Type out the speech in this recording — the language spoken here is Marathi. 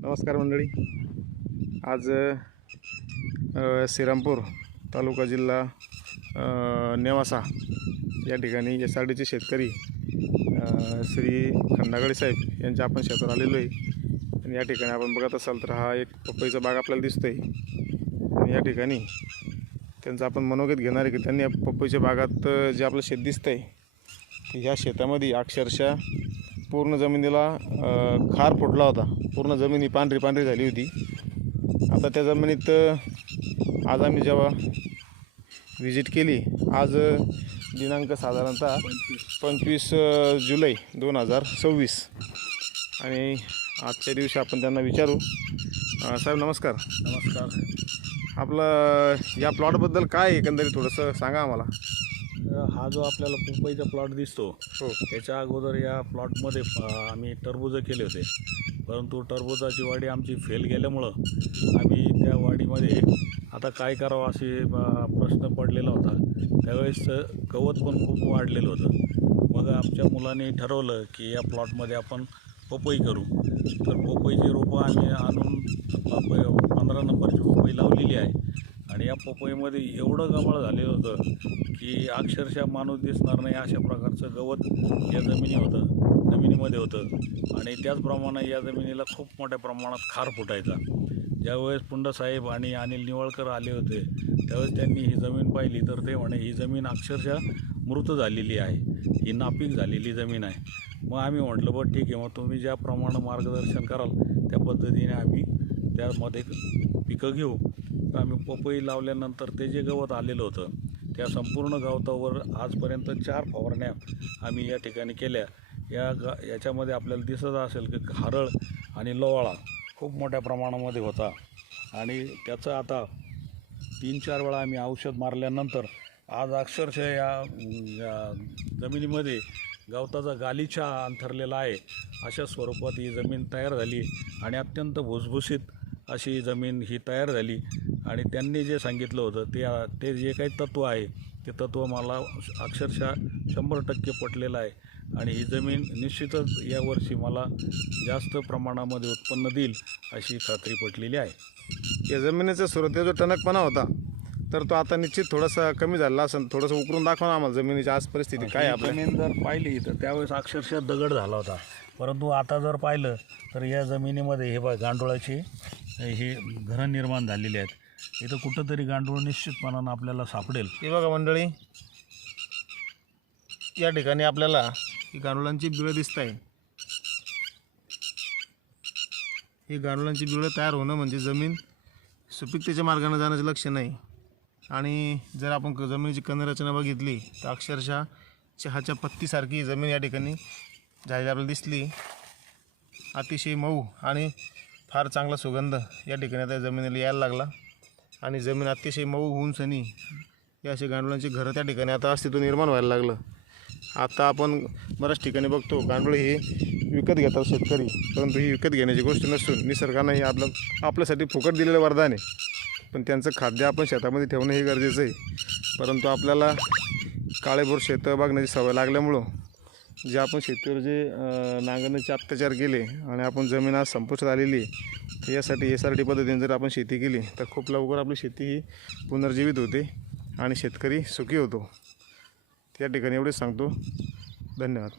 नमस्कार मंडळी. आज श्रीरामपूर तालुका जिल्हा नेवासा या ठिकाणी SRDचे शेतकरी श्री खंडागळे साहेब यांच्या आपण शेतात आलेलो आहे. आणि या ठिकाणी आपण बघत असाल तर हा एक पपईचा बाग आपल्याला दिसतोय. आणि या ठिकाणी त्यांचा आपण मनोगत घेणार आहे की त्यांनी या पपईच्या बागात जे आपलं शेत दिसतंय की ह्या शेतामध्ये अक्षरशः पूर्ण जमिनीला खार फुटला होता. पूर्ण जमीन ही पांढरी झाली होती. आता त्या जमिनीत आज आम्ही जेव्हा व्हिजिट केली, आज दिनांक साधारणतः 25 जुलै 2026 आणि आजच्या दिवशी आपण त्यांना विचारू. साहेब नमस्कार. नमस्कार. आपलं या प्लॉटबद्दल काय एकंदरीत थोडंसं सांगा आम्हाला. हा जो आपल्याला पपईचा प्लॉट दिसतो हो, त्याच्या अगोदर या प्लॉटमध्ये आम्ही टरबूज केले होते, परंतु टरबूजाची वाढी आमची फेल गेल्यामुळं आम्ही त्या वाढीमध्ये आता काय करावं असे प्रश्न पडलेला होता. त्यावेळेस गवत पण खूप वाढलेलं होतं. मग आमच्या मुलांनी ठरवलं की या प्लॉटमध्ये आपण पपई करू. तर पपईची रोपं आम्ही आणून 15 नंबरची पपई लावलेली आहे. आणि या पपईमध्ये एवढं गबाळ झालेलं होतं की अक्षरशः माणूस दिसणार नाही अशा प्रकारचं गवत या जमिनीमध्ये होतं. आणि त्याचप्रमाणे या जमिनीला खूप मोठ्या प्रमाणात खार फुटायचा. ज्यावेळेस पुंडसाहेब आणि अनिल निवळकर आले होते त्यावेळेस त्यांनी ही जमीन पाहिली तर ते म्हणे ही जमीन अक्षरशः मृत झालेली आहे, ही नापीक झालेली जमीन आहे. मग आम्ही म्हटलं बरं ठीक आहे, मग तुम्ही ज्याप्रमाणे मार्गदर्शन कराल त्या पद्धतीने आम्ही त्यामध्ये पिकं घेऊ. तर आम्ही पपई लावल्यानंतर ते जे गवत आलेलं होतं त्या संपूर्ण गवतावर आजपर्यंत 4 फवारण्या आम्ही या ठिकाणी केल्या. याच्यामध्ये आपल्याला दिसत असेल की हरळ आणि लोवाळा खूप मोठ्या प्रमाणामध्ये होता. आणि त्याचं आता 3-4 वेळा आम्ही औषध मारल्यानंतर आज अक्षरशः या जमिनीमध्ये गवताचा गालिचा अंथरलेला आहे. अशा स्वरूपात ही जमीन तयार झाली आणि अत्यंत भुसभुशीत अशी जमीन ही तयार झाली. आणि त्यांनी जे सांगितलं होतं ते जे काही तत्त्व आहे ते तत्त्व मला अक्षरशः 100% पटलेलं आहे. आणि ही जमीन निश्चितच यावर्षी मला जास्त प्रमाणामध्ये उत्पन्न देईल अशी खात्री पटलेली आहे. या जमिनीचा सुरुवातीला जो टणकपणा होता तर तो आता निश्चित थोडासा कमी झाला असेल. थोडंसं उकरून दाखवा ना आम्हाला जमिनीची आज परिस्थिती काय आहे. आपली जमीन जर पाहिली तर त्यावेळेस अक्षरशः दगड झाला होता, परंतु आता जर पाहिलं तर या जमिनीमध्ये हे गांडुळाची हे घरं निर्माण झालेली आहेत. इथं कुठंतरी गांडूळ निश्चितपणानं आपल्याला सापडेल. हे बघा मंडळी, या ठिकाणी आपल्याला ही गांडुळांची बिळं दिसत आहे. ही गांडुळांची बिळं तयार होणं म्हणजे जमीन सुपीकतेच्या मार्गाने जाण्याचं लक्षण नाही. आणि जर आपण जमिनीची कणरचना बघितली तर अक्षरशः चहाच्या पत्तीसारखी जमीन या ठिकाणी झालेली आपल्याला दिसली. अतिशय मऊ आणि फार चांगला सुगंध या ठिकाणी आता जमिनीला यायला लागला. आणि जमीन अतिशय मऊ होऊन सनी या अशी गांडुळांची घरं त्या ठिकाणी आता अस्तित्व निर्माण व्हायला लागलं. आता आपण बऱ्याच ठिकाणी बघतो गांडुळे ही विकत घेतात शेतकरी, परंतु ही विकत घेण्याची गोष्ट नसून निसर्गानं ही आपल्यासाठी फुकट दिलेलं वरदान आहे. पण त्यांचं खाद्य आपण शेतामध्ये ठेवणं हे गरजेचं आहे. परंतु आपल्याला काळेभोर शेतं बघण्याची सवय लागल्यामुळं जे आपण शेतीवर जे नांगरण्याचे अत्याचार केले आणि आपण जमीन आज संपुष्टात आलेली तर यासाठी SRD पद्धतीने जर आपण शेती केली तर खूप लवकर आपली शेती ही पुनर्जीवित होते आणि शेतकरी सुखी होतो. त्या ठिकाणी एवढेच सांगतो. धन्यवाद.